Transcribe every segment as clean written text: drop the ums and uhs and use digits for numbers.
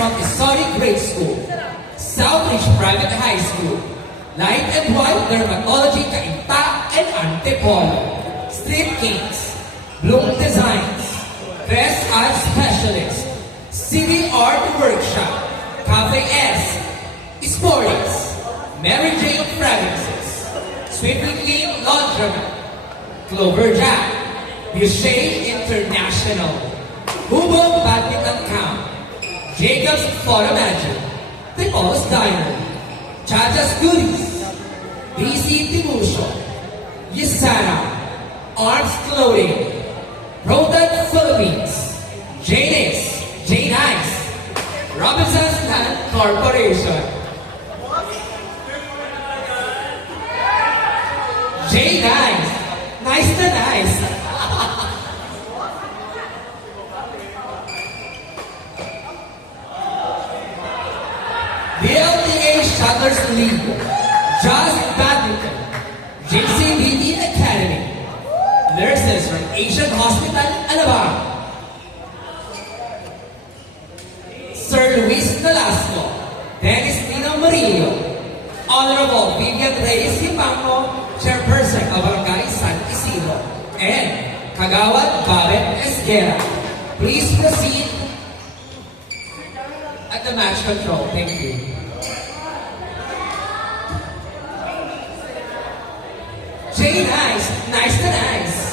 Montessori Grade School, Southridge Private High School, Light and White Dermatology Cainta and Antipolo, Street Kings, Bloom Designs, Crest Art Specialist, City Art Workshop, Cafe S, Sports, Mary Jane Fragrances, Swiftly Clean Laundromat, Clover Jack, Boucher International, Hubo Badminton Camp, Jacob's Photo Magic, Tipo's Diner, Chacha's Goodies, DC Timusho, Yesana, Arms Clothing, Rodan Philippines, Janice, J Nice, Robinson's Land Corporation, J Nice, nice to nice. The LTA Shutters League, Just Badminton, JCBD Academy, Nurses from Asian Hospital, Alabang, Sir Luis Nolasco, Dennis Nino Murillo, Honorable Vivian Reyes Hipango, Chairperson of Barangay San Isidro, and Kagawad Babet Esguera. Please proceed at the match control. Thank you. Jay Nice, nice to nice.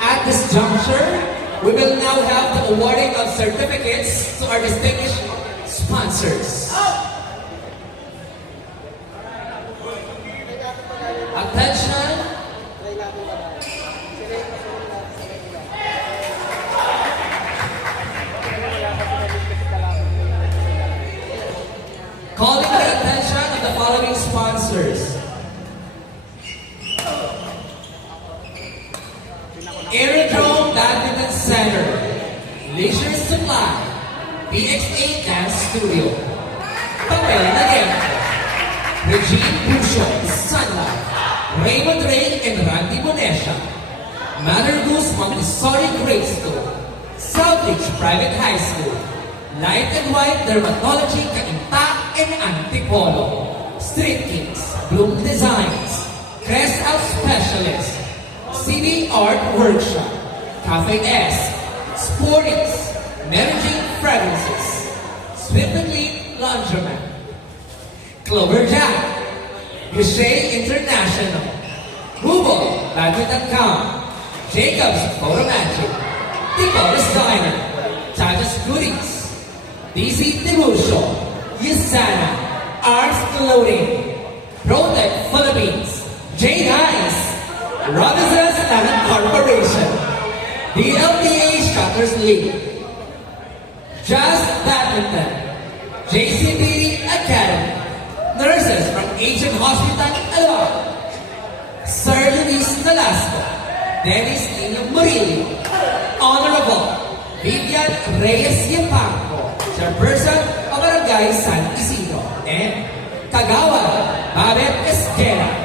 At this juncture, we will now have the awarding of certificates to our distinguished sponsors. Attention! Calling the attention of the following sponsors. Aerodrome Badminton Center, Leisure Supply, PX8 Dance Studio, Papel Nagento, Regine Busho, Sunlight, Raymond Ray and Randy Bonesha, Mother Goose Montessori Grade School, Southridge Private High School, Light and White Dermatology Cainta and Antipolo, Street Kings, Bloom Designs, Crest Out Specialist, City Art Workshop, Cafe S, Sportings, Mary Jane Fragrances, Swiftly Laundromat, Clover Jack, Boucher International, Hubo Badminton Camp, Jacob's Photo Magic, Tipo's Diner, Chacha's Goodies, DC Timusho, Yesana, Arts Clothing, Protect Philippines, J Nice, Robinson's Land Corporation, the LTA Shutters League, Just Badminton, JCBD Academy, Nurses from Asian Hospital, Alabang, Sir Luis Nolasco, Dennis Nino Murillo, Honorable Vivian Reyes Yapango, Chairperson of Barangay San Isidro, and Kagawad Babet Esguera.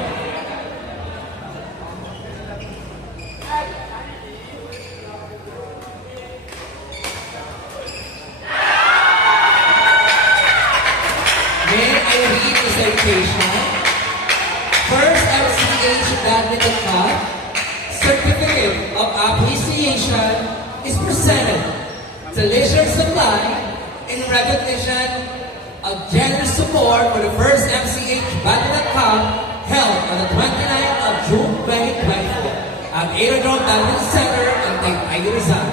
First MCH Badminton Club Certificate of Appreciation is presented to Leisure Supply in recognition of generous support for the first MCH Badminton Club held on the 29th of June 2024 at Aerodrome Badminton Center in Taytay, Rizal.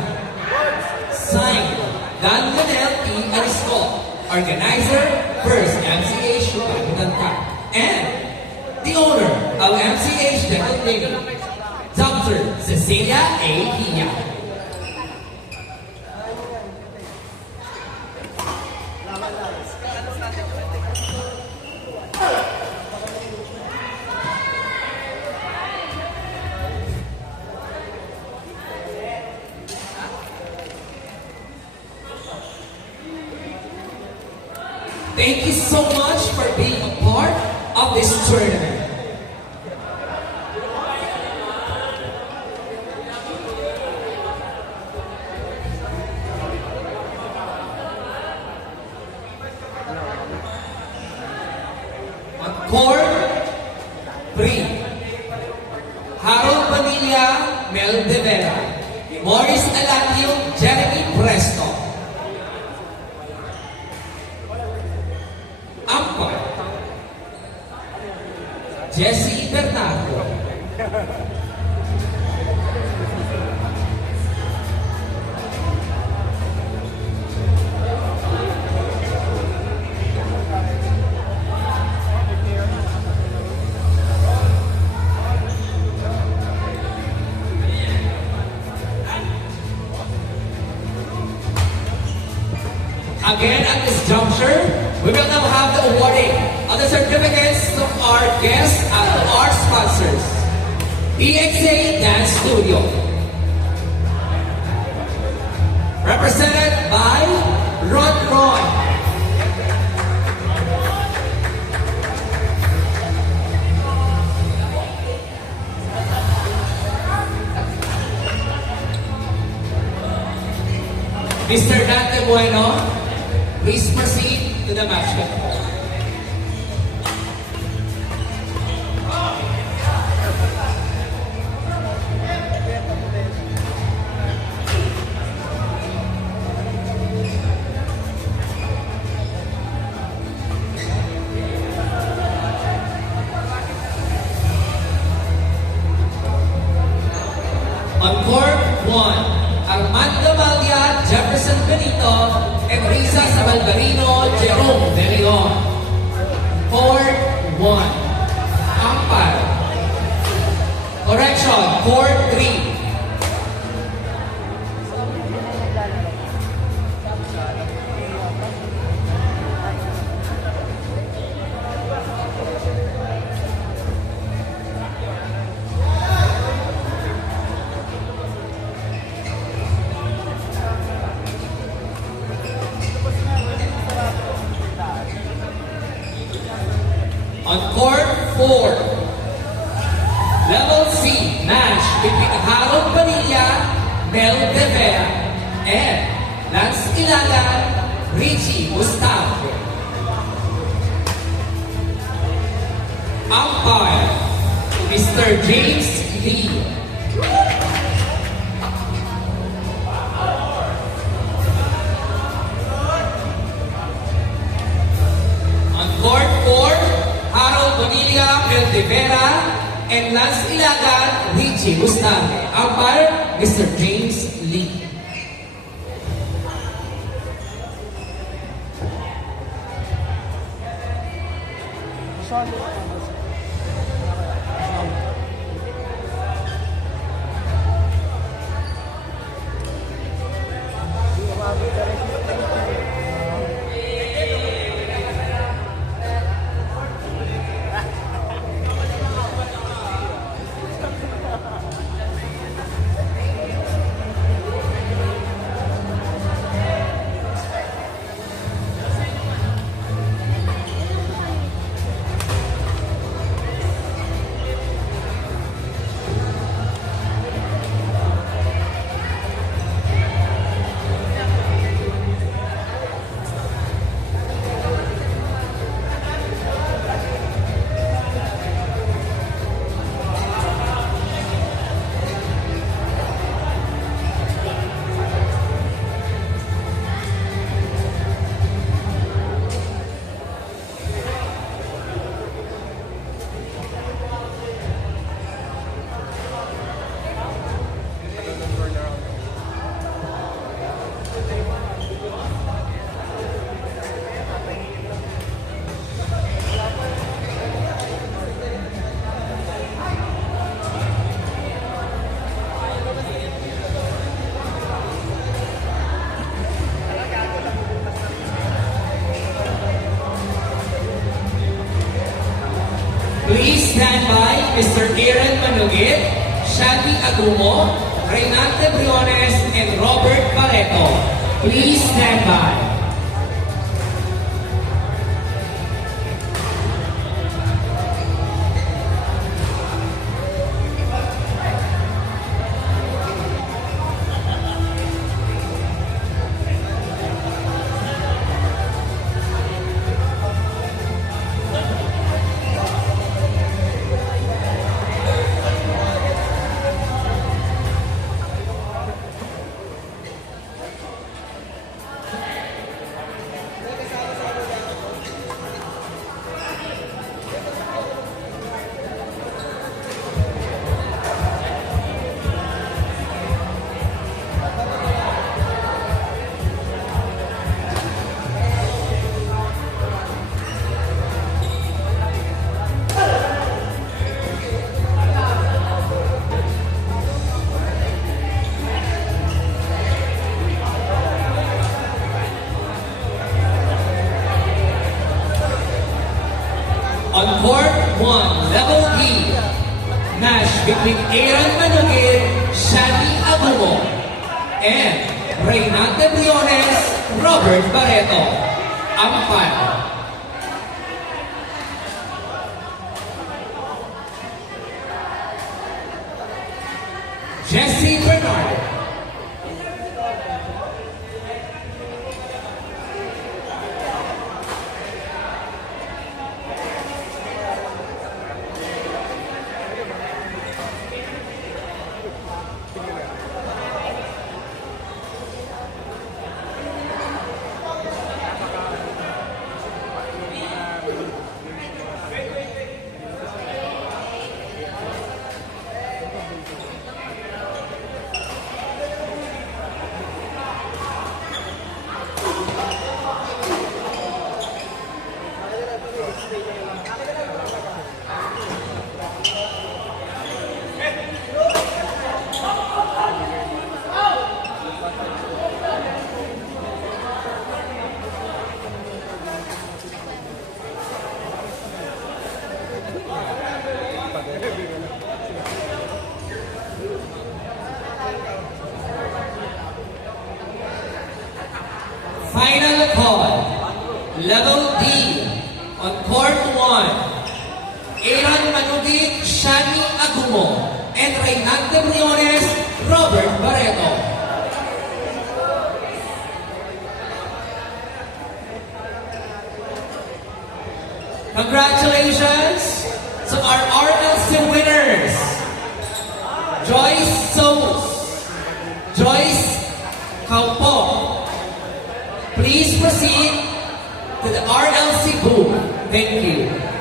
Signed, Don Lionel P. Arisco, organizer, first MCH Badminton Cup, and the owner of MCH Dental Clinic, Dr. Cecilia A. Hina. Thank you so much for being a part of this tournament. On court 3, Harold Padilla, Mel De Vera, Morris Alatio, Jeremy Presto. Umpire, Jesse Bernardo. Again, at this juncture, we will now have the awarding of the certificates to our guests and to our sponsors. EXA Dance Studio. Represented by Ron Ron. Mr. Dante Bueno, please proceed to the match. On court 1, Armando Malia, Jefferson Benito, and Risa Sabalbarino, Jerome De Leon. Court 1. Umpire. Correction, court 3. On court 4, level C match between Harold Padilla, Mel De Vera, and Lance Ilagan, Richie Gustavo. Umpire, Mr. James Lee. On court 4, Harold Bonilla, Mel De Vera, and Lance Ilagan, Richie Gustavo. Umpire, Mr. James Lee. Please stand by Mr. Aaron Manugit, Shanti Agumo, Reynante Briones, and Robert Barreto. Please stand by. On court 1, level D, match between Aaron Manugid, Shani Agumo, and Reynante Briones, Robert Barreto. Umpire. Jesse Bernard. Final call. Level D. On court 1. Aaron Manugid, Shani Agumo, and Reynante Briones, Robert Barreto. Congratulations to our RLC winners. Joyce Sos, Joyce Kaupo. Please proceed to the RLC booth. Thank you.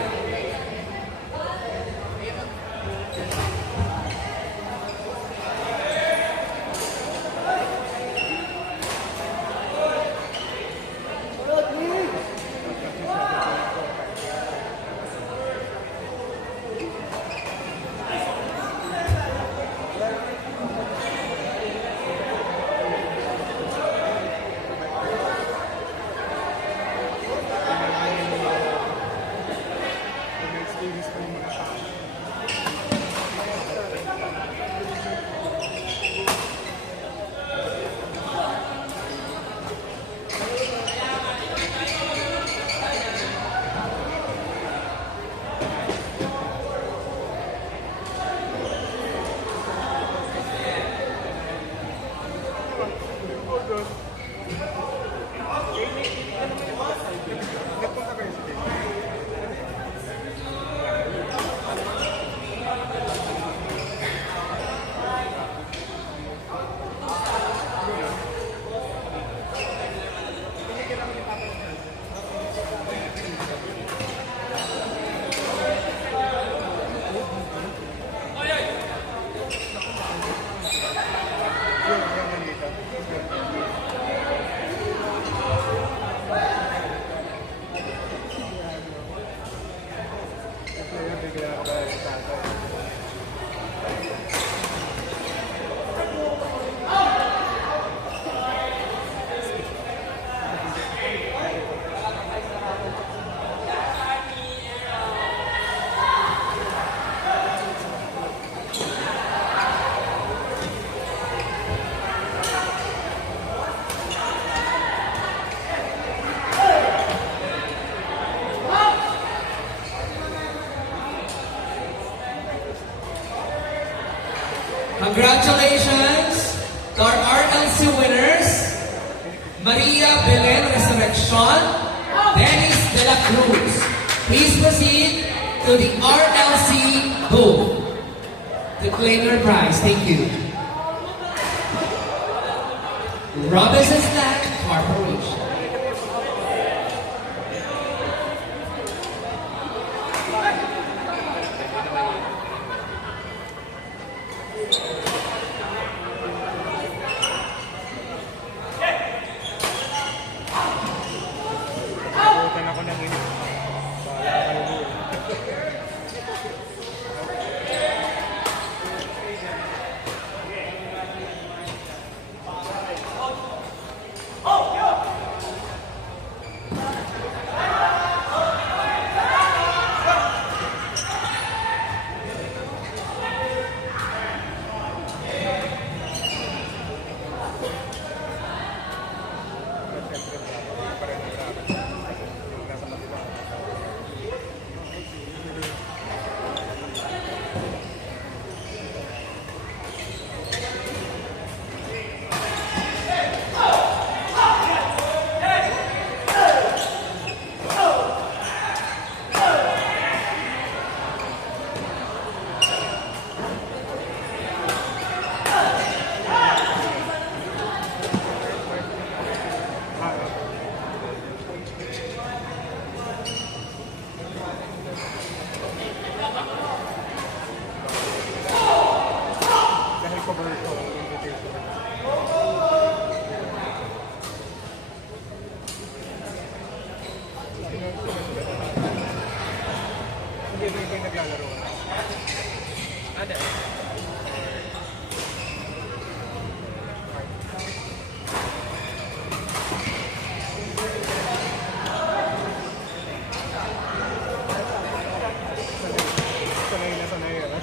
Congratulations to our RLC winners, Maria Belen Resurrection, Dennis De La Cruz. Please proceed to the RLC booth to claim your prize. Thank you. Robinson Snack Corporation. Sanay na sanay ka na.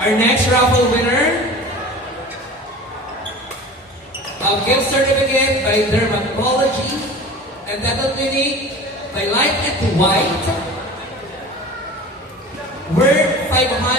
Our next raffle winner, a gift certificate by Dermatology and Dental Clinic by Light and White, worth 500.